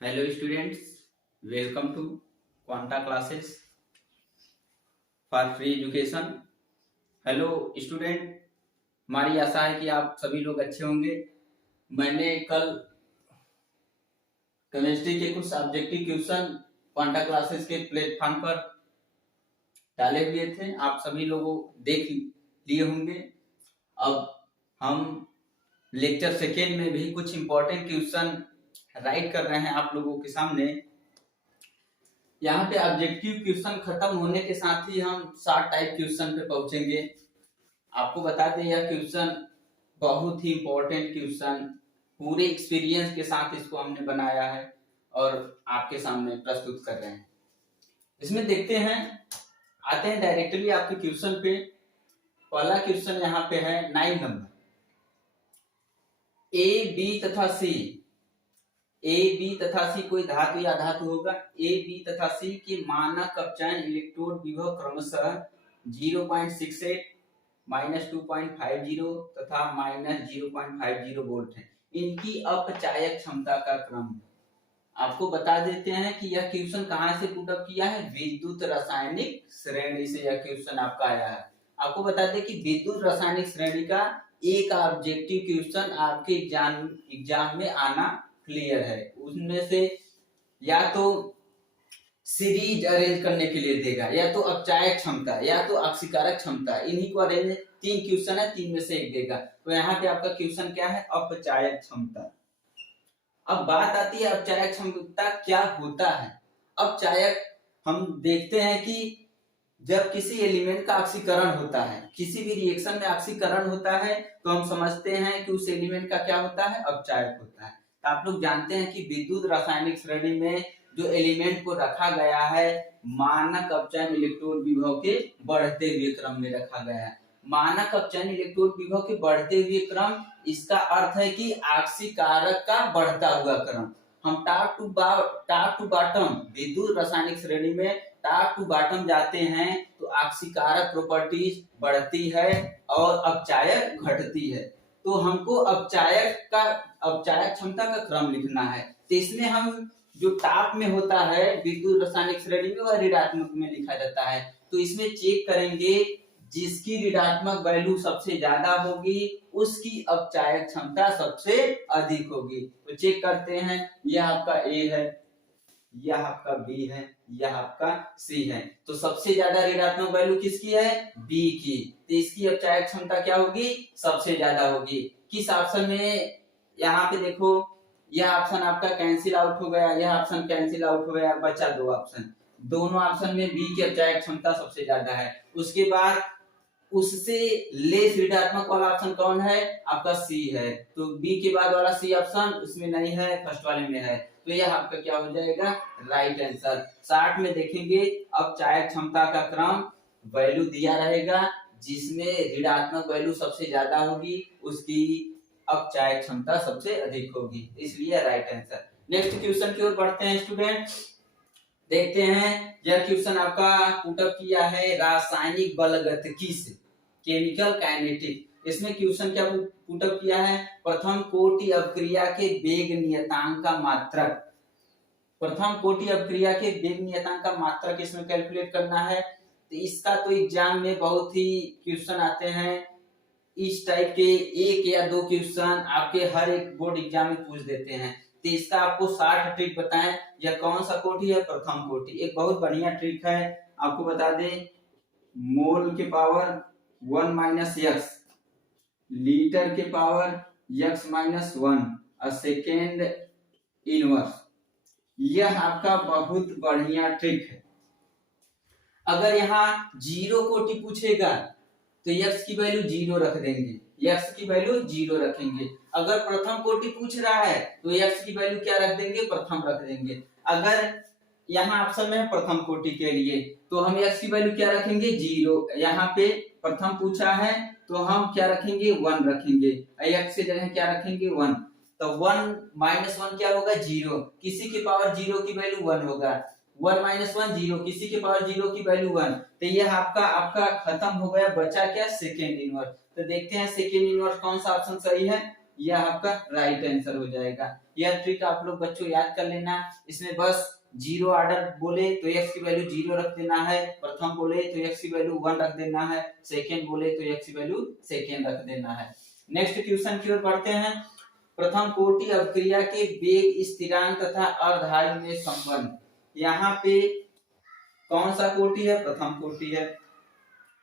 Hello students, welcome to Quanta classes for free education. Hello student, हमारी आशा है कि आप सभी लोग अच्छे होंगे। मैंने कल केमिस्ट्री के कुछ ऑब्जेक्टिव क्वेश्चन क्वांटा क्लासेस के प्लेटफॉर्म पर डाले हुए थे, आप सभी लोगों देख लिए होंगे। अब हम लेक्चर सेकेंड में भी कुछ इंपॉर्टेंट क्वेश्चन राइट कर रहे हैं आप लोगों के सामने। यहाँ पे ऑब्जेक्टिव क्वेश्चन खत्म होने के साथ ही हम शॉर्ट टाइप क्वेश्चन पे पहुंचेंगे। आपको बता दें, यह क्वेश्चन बहुत ही इंपॉर्टेंट क्वेश्चन, पूरे एक्सपीरियंस के साथ इसको हमने बनाया है और आपके सामने प्रस्तुत कर रहे हैं। इसमें देखते हैं, आते हैं डायरेक्टली आपके क्वेश्चन पे। पहला क्वेश्चन यहाँ पे है 9 नंबर। ए बी तथा सी, ए बी तथा सी कोई धातु या धातु होगा। ए बी तथा सी के मानक अपचयन इलेक्ट्रोड विभव क्रमशः 0.68, -2.50 तथा -0.50 वोल्ट है। इनकी अपचायक क्षमता का क्रम। आपको बता देते हैं कि यह क्वेश्चन कहां से पुट अप किया है, विद्युत रासायनिक श्रेणी से यह क्वेश्चन आपका आया है। आपको बता दें कि विद्युत रासायनिक श्रेणी का एक ऑब्जेक्टिव क्वेश्चन आपके एग्जाम में आना क्लियर है। उसमें से या तो सीरीज अरेंज करने के लिए देगा, या तो अपचायक क्षमता, या तो अक्सीकारक क्षमता, इन्हीं को अरेंज, 3 क्वेश्चन है, 3 में से एक देगा। तो यहाँ पे आपका क्वेश्चन क्या है, अपचायक क्षमता। अब बात आती है अपचायक क्षमता क्या होता है। अपचायक हम देखते हैं कि जब किसी एलिमेंट का ऑक्सीकरण होता है, किसी भी रिएक्शन में ऑक्सीकरण होता है, तो हम समझते हैं कि उस एलिमेंट का क्या होता है, अपचायक होता है। तो आप लोग जानते हैं कि विद्युत रासायनिक श्रेणी में जो एलिमेंट को रखा गया है, मानक अपचयन इलेक्ट्रोड विभव के बढ़ते हुए क्रम में रखा गया है। मानक अपचयन इलेक्ट्रोड विभव के बढ़ते हुए क्रम, इसका अर्थ है कि ऑक्सीकारक का बढ़ता हुआ क्रम। हम टॉप टू बॉटम विद्युत रासायनिक श्रेणी में टॉप टू बॉटम जाते हैं तो ऑक्सीकारक प्रॉपर्टीज बढ़ती है और अपचायक घटती है। तो हमको अपचायक क्षमता का क्रम लिखना है। तो इसमें हम जो टॉप में होता है विद्युत रासायनिक श्रेणी में, वह ऋणात्मक में लिखा जाता है। तो इसमें चेक करेंगे, जिसकी ऋणात्मक वैल्यू सबसे ज्यादा होगी उसकी अपचायक क्षमता सबसे अधिक होगी। तो चेक करते हैं, यह आपका ए है, यह आपका बी है, यह आपका सी है। तो सबसे ज्यादा ऋणात्मक वैल्यू किसकी है, बी की। तो इसकी अपचायक क्षमता क्या होगी, सबसे ज्यादा होगी। किस ऑप्शन में, यहाँ पे देखो, यह ऑप्शन आपका कैंसिल आउट हो गया, यह ऑप्शन कैंसिल आउट हो गया, बचा 2 ऑप्शन। दोनों ऑप्शन में बी की अपचायक क्षमता सबसे ज्यादा है। उसके बाद उससे लेस ऋणात्मक वाला ऑप्शन कौन है, आपका सी है। तो बी के बाद वाला सी ऑप्शन उसमें नहीं है, फर्स्ट वाले में है। तो यह आपका क्या हो जाएगा, राइट आंसर। 60 में देखेंगे, अपचायक क्षमता का क्रम वैल्यू दिया रहेगा, जिसमें ऋणात्मक वैल्यू सबसे ज्यादा होगी उसकी अपचायक क्षमता सबसे अधिक होगी, इसलिए राइट आंसर। नेक्स्ट क्वेश्चन की ओर बढ़ते हैं स्टूडेंट। देखते हैं, यह क्वेश्चन आपका पुट अप किया है रासायनिक बलगतिकी से, केमिकल काइनेटिक। इसमें क्वेश्चन क्या पुट अप किया है, प्रथम कोटि अपक्रिया के वेग नियतांक का मात्रक। प्रथम कोटि अपक्रिया के वेग नियतांक का मात्रक इसमें कैलकुलेट करना है। तो इसका तो एग्जाम में बहुत ही क्वेश्चन आते हैं इस टाइप के, 1 या 2 क्वेश्चन आपके हर एक बोर्ड एग्जाम में पूछ देते हैं। तो इसका आपको 60 ट्रिक बताएं, यह कौन सा कोटि है, प्रथम कोटि। एक बहुत बढ़िया ट्रिक है, आपको बता दें, मोल के पावर 1 माइनस एक्स, लीटर के पावर x माइनस 1 और सेकेंड इनवर्स। यह आपका बहुत बढ़िया ट्रिक है। अगर यहाँ 0 कोटि पूछेगा तो x की वैल्यू 0 रख देंगे, x की वैल्यू 0 रखेंगे। अगर प्रथम कोटि पूछ रहा है तो x की वैल्यू क्या रख देंगे, प्रथम रख देंगे। अगर यहाँ ऑप्शन में प्रथम कोटि के लिए तो हम x की वैल्यू क्या रखेंगे, 0। यहाँ पे प्रथम पूछा है तो हम क्या रखेंगे, 1 रखेंगे, x की जगह क्या रखेंगे, 1। तो 1 माइनस 1 क्या होगा, 0। किसी के पावर 0 की वैल्यू 1 होगा, 1 माइनस 1 0, किसी के पावर 0 की वैल्यू 1। तो ये आपका खत्म हो गया, बचा क्या, सेकेंड इनवर्स। तो देखते हैं सेकेंड इनवर्स कौन सा ऑप्शन सही है। यह आपका राइट आंसर हो जाएगा। यह ट्रिक आप लोग बच्चों याद कर लेना। इसमें बस जीरो ऑर्डर बोले तो x की वैल्यू जीरो रख देना है, प्रथम बोले तो x की वैल्यू 1 रख देना है, सेकेंड बोले तो x की वैल्यू सेकेंड रख देना है। नेक्स्ट क्वेश्चन की ओर बढ़ते हैं। प्रथम कोटि अवक्रिया के वेग स्थिरांक तथा अर्धायु में संबंध। यहाँ पे कौन सा कोटि है? प्रथम कोटि है।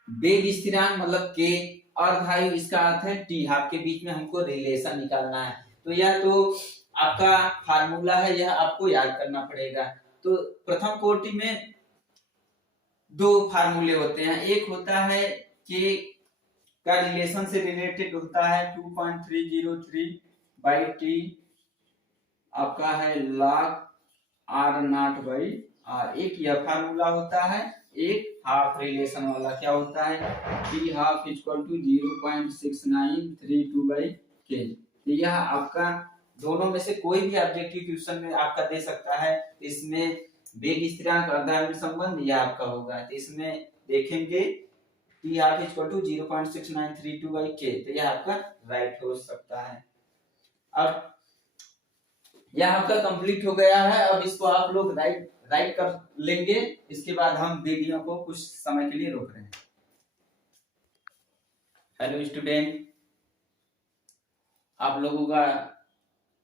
वेग स्थिरांक मतलब के, अर्धायु इसका अर्थ है टी, आपके बीच में हमको रिलेशन निकालना है। तो यह तो आपका फार्मूला है, यह आपको याद करना पड़ेगा। तो प्रथम कोटि में दो फार्मूले होते हैं, एक होता है के का रिलेशन से रिलेटेड होता है 2.303 बाई टी, आपका है log r0 बाई r। एक यह फार्मूला होता है, एक हाफ रिलेशन वाला क्या होता है T half equal to 0.6932 by K. यह आपका दोनों में से कोई भी ऑब्जेक्टिव क्वेश्चन में आपका दे सकता है। इसमें वेग स्थिरांक अर्धायु में संबंध यह आपका होगा। तो इसमें देखेंगे T half equal to 0.6932 by K, तो यह आपका राइट हो सकता है। अब यह आपका कंप्लीट हो गया है। अब इसको आप लोग राइट कर लेंगे। इसके बाद हम वीडियो को कुछ समय के लिए रोक रहे हैं। हेलो स्टूडेंट, आप लोगों का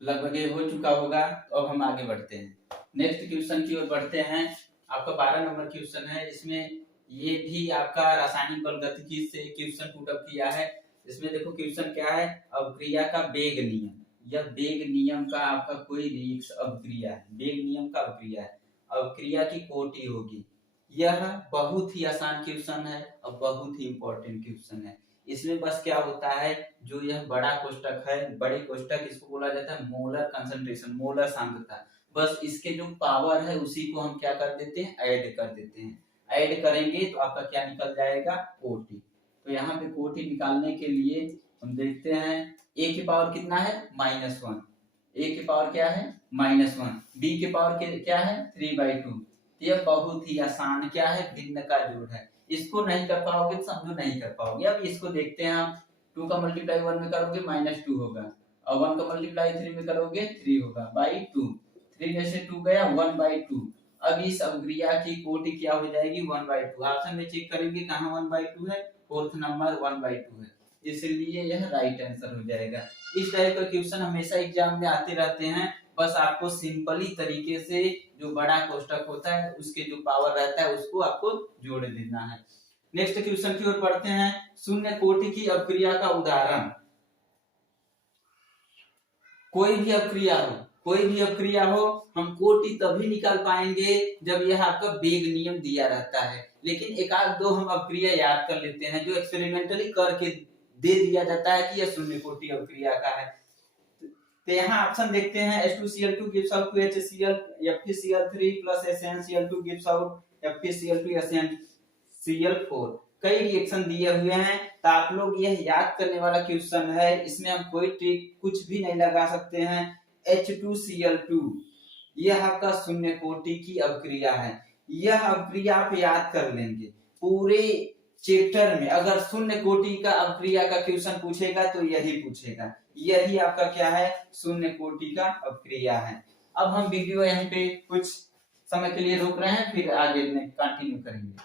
लगभग हो चुका होगा, तो अब हम आगे बढ़ते हैं। नेक्स्ट क्वेश्चन की ओर बढ़ते हैं। आपका 12 नंबर क्वेश्चन है। इसमें ये भी आपका रासायनिक बल गतिकी से क्वेश्चन पुट अप किया है। इसमें देखो क्वेश्चन क्या है, अवक्रिया का वेग नियम। यह वेग नियम का आपका कोई भी अवक्रिया है, वेग नियम का अवक्रिया है, अवक्रिया की कोटि होगी। यह बहुत ही आसान क्वेश्चन है और बहुत ही इंपॉर्टेंट क्वेश्चन है। इसमें बस क्या होता है, जो यह बड़ा कोष्टक है, बड़े कोष्टक इसको बोला जाता है मोलर कंसंट्रेशन, मोलर सांद्रता। बस इसके जो पावर है उसी को हम क्या कर देते हैं, ऐड कर देते हैं। ऐड करेंगे तो आपका क्या निकल जाएगा, कोटि। तो यहाँ पे कोटि निकालने के लिए हम देखते हैं a की पावर कितना है, -1। a की पावर क्या है, -1। b की पावर क्या है, 3/2। यह बहुत ही आसान क्या है, भिन्न का जोड़ है। इसको नहीं कर पाओगे तो समझो नहीं कर पाओगे। अब इसको देखते हैं हम, 2 का मल्टीप्लाई 1 में करोगे -2 होगा, और 1 का मल्टीप्लाई 3 में करोगे 3 होगा, बाई 2। 3 में से 2 गया, 1/2। अब इस अवक्रिया की कोटि क्या हो जाएगी, 1/2। ऑप्शन में चेक करेंगे कहाँ 1/2 है, फोर्थ नंबर 1/2 है, इसलिए यह राइट आंसर हो जाएगा। इस टाइप का क्वेश्चन हमेशा एग्जाम में आते रहते हैं। बस आपको सिंपली तरीके से जो बड़ा कोष्टक होता है उसके जो पावर रहता है उसको आपको जोड़ देना है। नेक्स्ट क्वेश्चन की ओर बढ़ते हैं। शून्य कोटि की अवक्रिया का उदाहरण। कोई भी अवक्रिया हो, हम कोटि तभी निकाल पाएंगे जब यह आपका वेग नियम दिया रहता है। लेकिन एक आध दो हम अवक्रिया याद कर लेते हैं जो एक्सपेरिमेंटली करके दे दिया जाता है कि यह शून्य कोटि अवक्रिया का है। तो यहाँ ऑप्शन देखते हैं, H2Cl2 gives out to HCl, FeCl3 plus SnCl2 gives out FeCl2 SnCl4। कई रिएक्शन दिए हुए हैं, तो आप लोग यह याद करने वाला क्वेश्चन है। इसमें हम कोई ट्रिक कुछ भी नहीं लगा सकते हैं। H2Cl2 यह आपका शून्य कोटि की अवक्रिया है। यह अवक्रिया आप याद कर लेंगे। पूरे चैप्टर में अगर शून्य कोटि का अवक्रिया का क्वेश्चन पूछेगा तो यही पूछेगा। यही आपका क्या है, शून्य कोटि का अवक्रिया है। अब हम वीडियो यहाँ पे कुछ समय के लिए रोक रहे हैं, फिर आगे में कंटिन्यू करेंगे।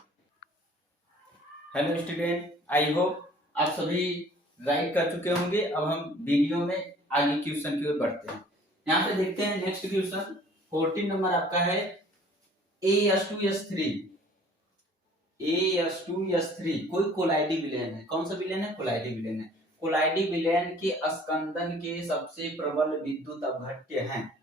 हेलो स्टूडेंट, आई होप आप सभी राइट कर चुके होंगे। अब हम वीडियो में आगे क्वेश्चन की ओर बढ़ते हैं। यहाँ पे देखते हैं नेक्स्ट क्वेश्चन 14 नंबर आपका है, AS2S3 कोई कोलाइडी विलेन है। कौन सा विलेन है, कोलाइडी विलेन है। कोलाइडी विलेन के स्कंदन के सबसे प्रबल विद्युत अपघट्य हैं।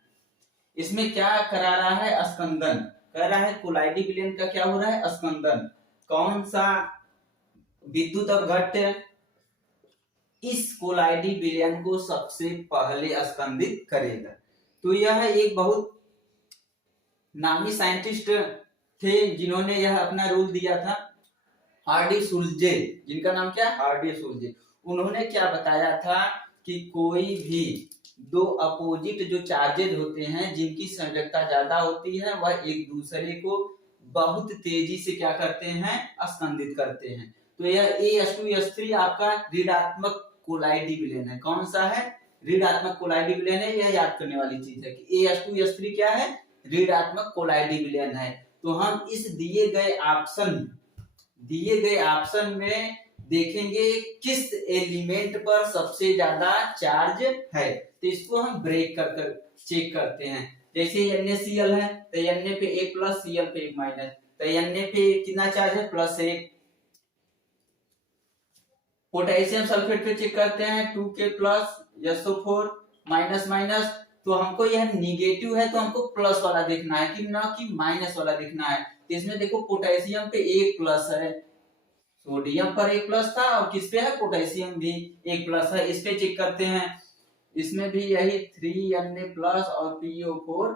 इसमें क्या करा रहा है, स्कंदन कह रहा है। कोलाइडी विलेन का क्या हो रहा है, स्कंदन। कौन सा विद्युत अपघट्य इस कोलाइडी विलेन को सबसे पहले स्कंदित करेगा? तो यह एक बहुत नामी साइंटिस्ट थे जिन्होंने यह अपना रूल दिया था, हार्डी सुल्जे, जिनका नाम क्या है, हार्डी सुल्जे। उन्होंने क्या बताया था कि कोई भी दो अपोजिट जो चार्जेज होते हैं जिनकी संयोजकता ज्यादा होती है, वह एक दूसरे को बहुत तेजी से क्या करते हैं, स्कंदित करते हैं। तो यह AS2S3 आपका ऋणात्मक कोलाइडी विलेन है। कौन सा है, ऋणात्मक कोलाइडी विलयन है, यह याद करने वाली चीज है कि AS2S3 क्या है, ऋणात्मक कोलाइडी विलयन है। तो हम इस दिए गए ऑप्शन में देखेंगे किस एलिमेंट पर सबसे ज्यादा चार्ज है, तो इसको हम ब्रेक कर चेक करते हैं। जैसे NaCl है तो Na पे 1 प्लस, Cl पे 1 माइनस, तो Na पे कितना चार्ज है, +1। पोटेशियम सल्फेट पे चेक करते हैं 2K plus, SO4 minus minus, तो हमको यह निगेटिव है तो हमको प्लस वाला देखना है कि ना कि माइनस वाला देखना है। तो इसमें देखो पोटेशियम पे 1 प्लस है, सोडियम पर 1 प्लस था और किस पे है, पोटेशियम भी 1 प्लस है। इस पे चेक करते हैं, इसमें भी यही 3Na प्लस और PO4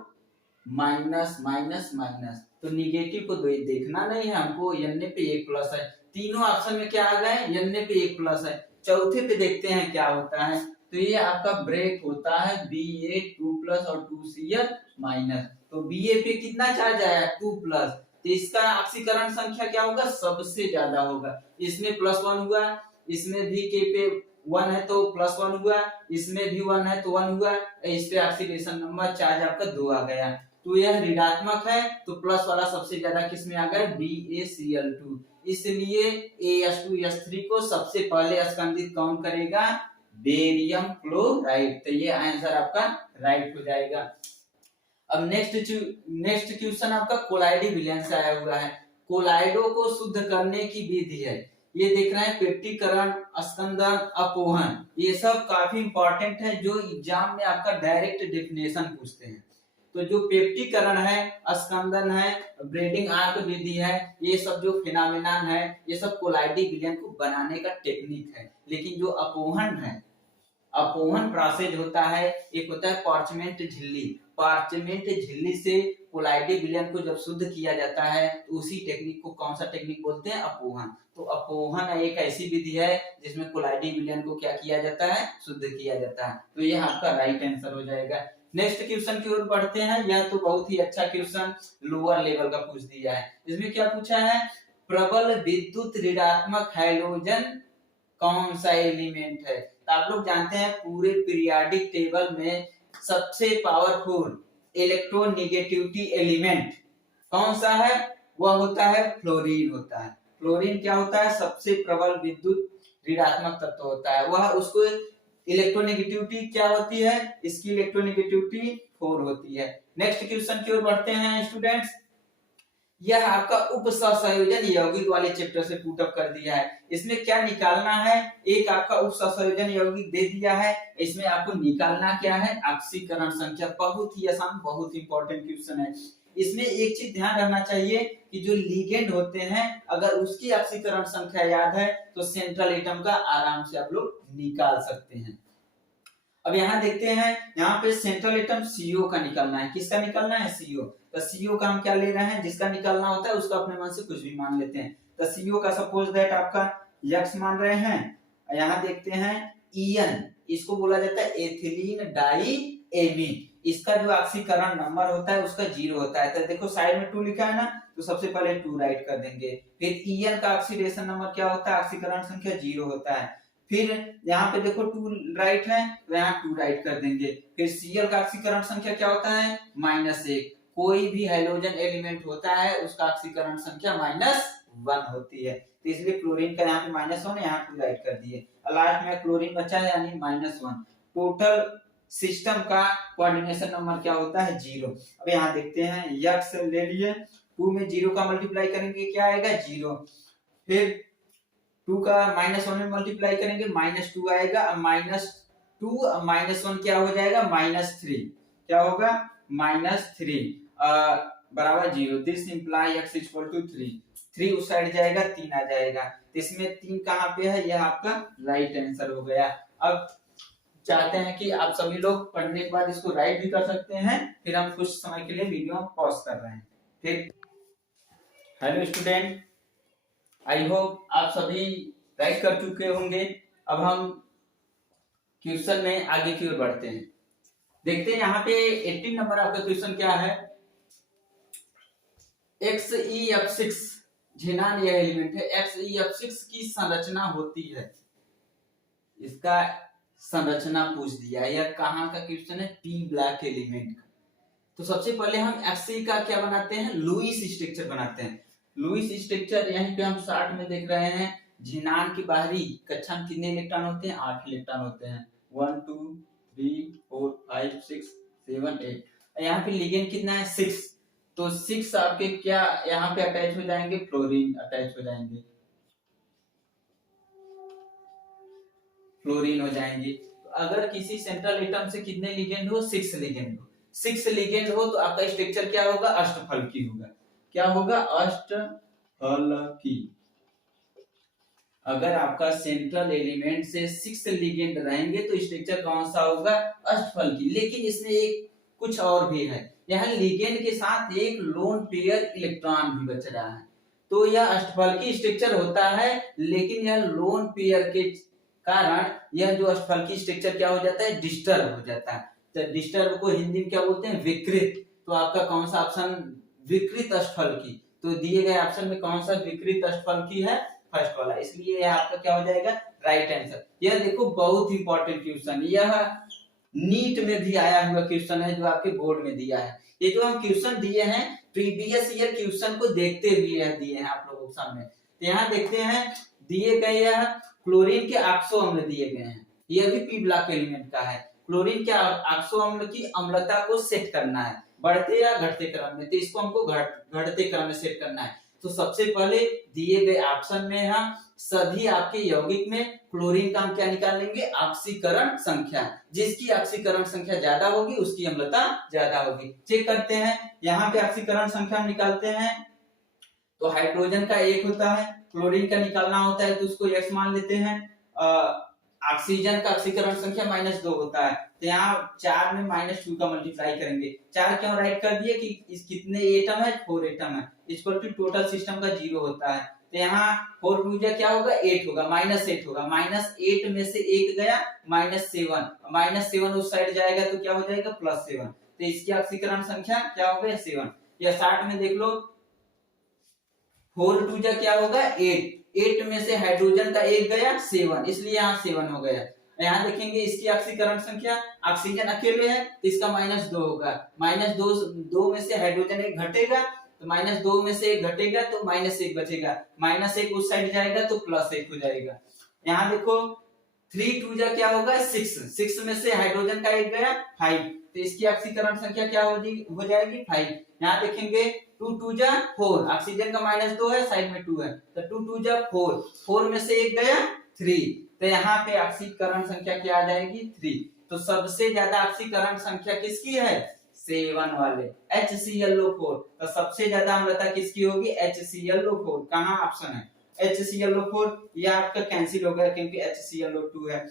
माइनस माइनस माइनस, तो निगेटिव को देखना नहीं है हमको, Na पे 1 प्लस है। तीनों ऑप्शन में क्या आ गए, Na पे 1 प्लस है। चौथे पे देखते हैं क्या होता है, तो ये आपका ब्रेक होता है Ba2 प्लस और 2Cl माइनस, तो Ba पे कितना चार्ज आया, 2 प्लस, तो इसका ऑक्सीकरण संख्या क्या होगा, सबसे ज्यादा होगा। इसमें +1 हुआ, इसमें भी K पे 1 है तो +1 हुआ, इसमें भी 1 है तो 1 हुआ, इस पे ऑक्सीडेशन नंबर चार्ज आपका 2 आ गया। तो यह ऋणात्मक है तो प्लस वाला सबसे ज्यादा किसमें आ गया, BaCl2, इसलिए AS2S3 को सबसे पहले स्कंदित कौन करेगा, बेरियम क्लोराइड, तो ये आंसर आपका राइट हो जाएगा। अब नेक्स्ट क्वेश्चन आपका कोलाइडी विलयन से आया हुआ है। कोलाइडो को शुद्ध करने की विधि है, ये देख रहे हैं पेप्टीकरण, स्कंदन, अपोहन, ये सब काफी इंपॉर्टेंट है जो एग्जाम में आपका डायरेक्ट डेफिनेशन पूछते हैं। तो जो पेप्टीकरण है, स्कंदन है, ब्रेडिंग आर्क विधि है, ये सब जो फिनोमेनन है, ये सब कोलाइडी विलयन को बनाने का टेक्निक है। लेकिन जो अपोहन है, अपोहन प्रोसेस होता है, एक होता है पार्चमेंट झिल्ली, पार्चमेंट झिल्ली से कोलाइडी विलयन को जब शुद्ध किया जाता है तो उसी टेक्निक को कौन सा टेक्निक बोलते हैं, अपोहन। तो अपोहन एक ऐसी विधि है जिसमें कोलाइडी विलयन को क्या किया जाता है, शुद्ध किया जाता है। तो यह आपका राइट आंसर हो जाएगा। नेक्स्ट क्वेश्चन की ओर बढ़ते हैं। यह तो बहुत ही अच्छा क्वेश्चन लोअर लेवल का पूछ दिया है। इसमें क्या पूछा है, प्रबल विद्युत ऋणात्मक हाइड्रोजन कौन सा एलिमेंट है। तो आप लोग जानते हैं पूरे पीरियोडिक टेबल में सबसे पावरफुल इलेक्ट्रोनेगेटिविटी एलिमेंट कौन सा है, वह होता है फ्लोरीन होता है। फ्लोरीन क्या होता है, सबसे प्रबल विद्युत ऋणात्मक तत्व होता है। वह उसको इलेक्ट्रोनेगेटिविटी क्या होती है, इसकी इलेक्ट्रोनेगेटिविटी 4 होती है। नेक्स्ट क्वेश्चन की ओर बढ़ते हैं स्टूडेंट्स। यह आपका उप सहसंयोजन यौगिक वाले चैप्टर से पुट अप कर दिया है। इसमें क्या निकालना है, एक आपका उप सहसंयोजन यौगिक दे दिया है, इसमें आपको निकालना क्या है, ऑक्सीकरण संख्या। बहुत ही आसान, बहुत इंपॉर्टेंट क्वेश्चन है। इसमें एक चीज ध्यान रखना चाहिए कि जो लिगेंड होते हैं अगर उसकी ऑक्सीकरण संख्या याद है तो सेंट्रल एटम का आराम से आप लोग निकाल सकते हैं। अब यहाँ देखते हैं, यहाँ पे सेंट्रल एटम CO का निकालना है। किसका निकालना है, CO। तो CO का हम क्या ले रहे हैं, जिसका निकालना होता है उसका अपने मन से कुछ भी मान लेते हैं। तो CO का सपोज दैट आपका X मान रहे हैं। यहाँ देखते हैं EN, इसको बोला जाता है एथिलीन डाई एमीन। इसका जो ऑक्सीकरण नंबर होता है उसका 0 होता है। तो देखो साइड में 2 लिखा है ना, तो सबसे पहले 2 राइट कर देंगे। फिर EN का ऑक्सीडेशन नंबर क्या होता है, ऑक्सीकरण संख्या 0 होता है। फिर यहाँ पे देखो 2 राइट है तो यहाँ 2 राइट कर देंगे। फिर Cl का ऑक्सीकरण संख्या क्या होता है, -1। कोई भी हाइड्रोजन एलिमेंट होता है उसका ऑक्सीकरण संख्या -1 होती है। तो इसलिए क्लोरीन का यहाँ पे -1 है, यहाँ 2 राइट कर दिए। लास्ट में क्लोरीन बचा है यानी -1। टोटल सिस्टम का कोऑर्डिनेशन नंबर क्या होता है, 0। अब यहाँ देखते हैं X ले लिए, 2 में 0 का मल्टीप्लाई करेंगे क्या आएगा, 0। फिर 2 का -1 में मल्टीप्लाई करेंगे -2 आएगा। -2 -1 क्या हो जाएगा, -3। क्या होगा, -3 बराबर 0। This imply x equal to 3। 3 उस साइड जाएगा, 3 आ जाएगा। इसमें 3 कहाँ पे है, यह आपका राइट आंसर हो गया। अब चाहते हैं कि आप सभी लोग पढ़ने के बाद इसको राइट भी कर सकते हैं। फिर हम कुछ समय के लिए वीडियो पॉज कर रहे हैं। ठीक, हेलो स्टूडेंट, आई होप आप सभी राइट कर चुके होंगे। अब हम क्वेश्चन में आगे की ओर बढ़ते हैं। देखते हैं यहाँ पे 18 नंबर आपका क्वेश्चन क्या है। XeF6 झेनान यह एलिमेंट है। XeF6 की संरचना होती है, इसका संरचना पूछ दिया है। यह कहाँ का क्वेश्चन है, पी ब्लॉक एलिमेंट का। तो सबसे पहले हम Fc का क्या बनाते हैं, लुईस स्ट्रक्चर बनाते हैं। लुईस स्ट्रक्चर यहीं पे हम 60 में देख रहे हैं। झिनान की बाहरी कक्षा में कितने इलेक्ट्रॉन होते हैं, 8 इलेक्ट्रॉन होते हैं। 1 2 3 4 5 6 7 8। यहाँ पे लिगेंड कितना है, 6। तो 6 आपके क्या यहाँ पे अटैच हो जाएंगे, फ्लोरीन अटैच हो जाएंगे, फ्लोरीन हो जाएंगे। तो अगर किसी सेंट्रल एटम से कितने लिगेंड हो, 6 लिगेंड हो, 6 लिगेंड हो तो आपका स्ट्रक्चर क्या होगा, अष्टफलकी होगा। क्या होगा, अष्टफलकी। अगर आपका सेंट्रल एलिमेंट से 6 लिगेंड रहेंगे तो स्ट्रक्चर कौन सा होगा, अष्टफलकी। लेकिन इसमें एक कुछ और भी है, यहाँ लिगेंड के साथ एक लोन पेयर इलेक्ट्रॉन भी बच रहा है। तो यह अष्टफलकी स्ट्रक्चर होता है, लेकिन यह लोन पेयर के कारण यह जो अष्टफलकी स्ट्रक्चर क्या हो जाता है, डिस्टर्ब हो जाता है। तो डिस्टर्ब को हिंदी में क्या बोलते हैं, विकृत। तो आपका कौन सा ऑप्शन, विकृत अष्टफलकी। तो दिए गए ऑप्शन में कौन सा विकृत अष्टफलकी है, फर्स्ट वाला। इसलिए यह आपका क्या हो जाएगा, राइट आंसर। यह देखो बहुत इंपॉर्टेंट क्वेश्चन, यह नीट में भी आया हुआ क्वेश्चन है जो आपके बोर्ड में दिया है। ये जो हम क्वेश्चन दिए हैं प्रीवियस ईयर क्वेश्चन को देखते हुए दिए हैं आप लोगों के सामने। तो यहाँ देखते हैं दिए गए यह क्लोरीन के ऑक्सो अम्ल दिए गए हैं, यह भी पी ब्लॉक एलिमेंट का है। क्लोरीन के ऑक्सो अम्ल की अम्लता को सेट करना है, बढ़ते या घटते क्रम में। तो इसको हमको घटते क्रम में सेट करना है। तो सबसे पहले दिए गए ऑप्शन में हम सभी आपके यौगिक में क्लोरीन का हम क्या निकाल लेंगे, ऑक्सीकरण संख्या। जिसकी ऑक्सीकरण संख्या ज्यादा होगी उसकी अम्लता ज्यादा होगी। चेक करते हैं, यहाँ पे ऑक्सीकरण संख्या हम निकालते हैं। तो हाइड्रोजन का 1 होता है, क्लोरीन का निकालना होता है तो उसको x मान लेते हैं। ऑक्सीजन का ऑक्सीकरण संख्या -2 होता है, तो यहाँ 4 में -2 का मल्टीप्लाई करेंगे। 4 क्यों राइट कर दिए कि इस कितने एटम है, 4 एटम है, इक्वल टू टोटल सिस्टम का 0 होता है। तो यहाँ 4 टू क्या होगा, 8 होगा, -8 होगा। -8 में से 1 गया, -7 उस साइड जाएगा तो क्या हो जाएगा, +7। तो इसकी ऑक्सीकरण संख्या क्या हो गया, 7। या 60 में देख लो, 4 टू क्या होगा, 8। 8 में से हाइड्रोजन का 1 गया, 7, इसलिए यहाँ 7 हो गया। यहाँ देखेंगे इसकी ऑक्सीकरण संख्या, ऑक्सीजन अकेले है तो इसका -2 होगा। -2 में से हाइड्रोजन 1 घटेगा, तो -2 में से 1 घटेगा तो -1 बचेगा। -1 उस साइड जाएगा तो +1 हो जाएगा। यहाँ देखो 3 टू क्या होगा, 6 में से हाइड्रोजन का 1 गया, 5, तो इसकी ऑक्सीकरण संख्या क्या हो जाएगी, 5। यहाँ देखेंगे 2 टू 4, ऑक्सीजन का -2 है, साइड में 2 है, तो 2 टू 4, 4 में से 1 गया, 3, तो यहाँ पे ऑक्सीकरण संख्या क्या आ जाएगी, 3। तो सबसे ज्यादा ऑक्सीकरण संख्या किसकी है, 7 वाले HClO4। तो सबसे ज्यादा अम्लता किसकी होगी, HClO4। कहाँ ऑप्शन है HClO4, ये आपका कैंसिल हो गया क्योंकि HClO2 है,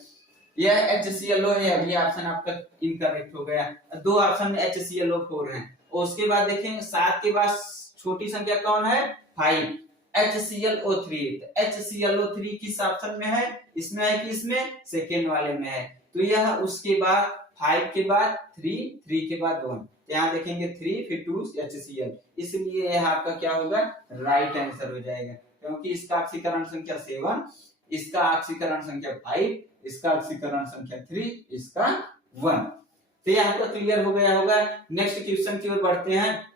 यह HClO है, अभी ऑप्शन आपका इनकरेक्ट हो गया। 2 ऑप्शन में HClO4 है। उसके बाद देखें 7 के बाद छोटी संख्या कौन है, 5, HClO3। HClO3 किस ऑप्शन में है, इसमें है कि इसमें सेकेंड वाले में है। तो यह उसके बाद 5 के बाद 3 के बाद 1, यहाँ देखेंगे 3 फिर 2 HCl, इसलिए यह आपका क्या होगा, राइट आंसर हो जाएगा। क्योंकि इसका ऑक्सीकरण संख्या 7, इसका ऑक्सीकरण संख्या 5, इसका ऑक्सीकरण संख्या 3, इसका 1। तो ये आपका क्लियर हो गया होगा। नेक्स्ट क्वेश्चन की ओर बढ़ते हैं।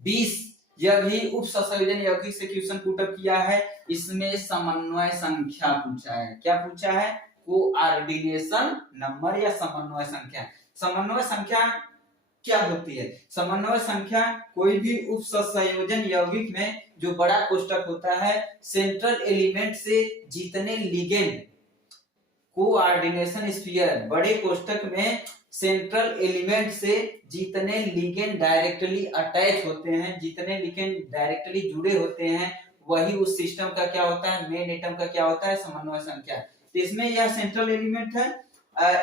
20 यह भी उप संयोजन यौगिक से क्वेश्चन पुट अप किया है। इसमें समन्वय संख्या पूछा है। क्या पूछा है, कोऑर्डिनेशन नंबर या समन्वय संख्या। समन्वय संख्या क्या होती है, समन्वय संख्या कोई भी उप संयोजन यौगिक में जो बड़ा कोष्ठक होता है, सेंट्रल एलिमेंट से जितने लिगेंड, कोऑर्डिनेशन स्फीयर बड़े कोष्ठक में सेंट्रल एलिमेंट से जितने लिगेंड डायरेक्टली अटैच होते हैं, जितने लिगेंड डायरेक्टली जुड़े होते हैं, वही उस सिस्टम का क्या होता है, मेन एटम का क्या होता है, समन्वय संख्या। तो इसमें यह सेंट्रल एलिमेंट है।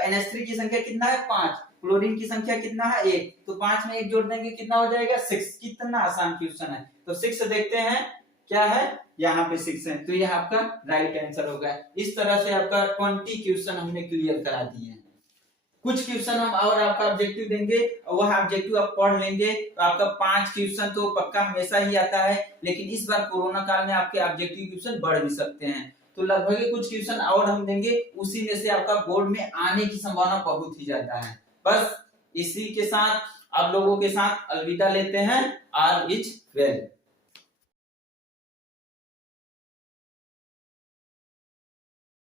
NH3 की संख्या कितना है, 5, क्लोरीन की संख्या कितना है, 1, तो 5 में 1 जोड़ देंगे कितना हो जाएगा, 6। कितना आसान क्वेश्चन है। तो 6 देखते हैं क्या है, यहाँ पे 6 है, तो यह आपका राइट आंसर होगा। इस तरह से आपका 20 क्वेश्चन हमने क्लियर करा दिए हैं। कुछ क्वेश्चन हम और आपका ऑब्जेक्टिव देंगे, वह ऑब्जेक्टिव आप पढ़ लेंगे तो आपका 5 क्वेश्चन तो पक्का हमेशा ही आता है, लेकिन इस बार कोरोना काल में आपके ऑब्जेक्टिव क्वेश्चन बढ़ भी सकते हैं। तो लगभग कुछ क्वेश्चन और हम देंगे, उसी में से आपका बोर्ड में आने की संभावना बहुत ही ज्यादा है। बस इसी के साथ आप लोगों के साथ अलविदा लेते हैं। All is well.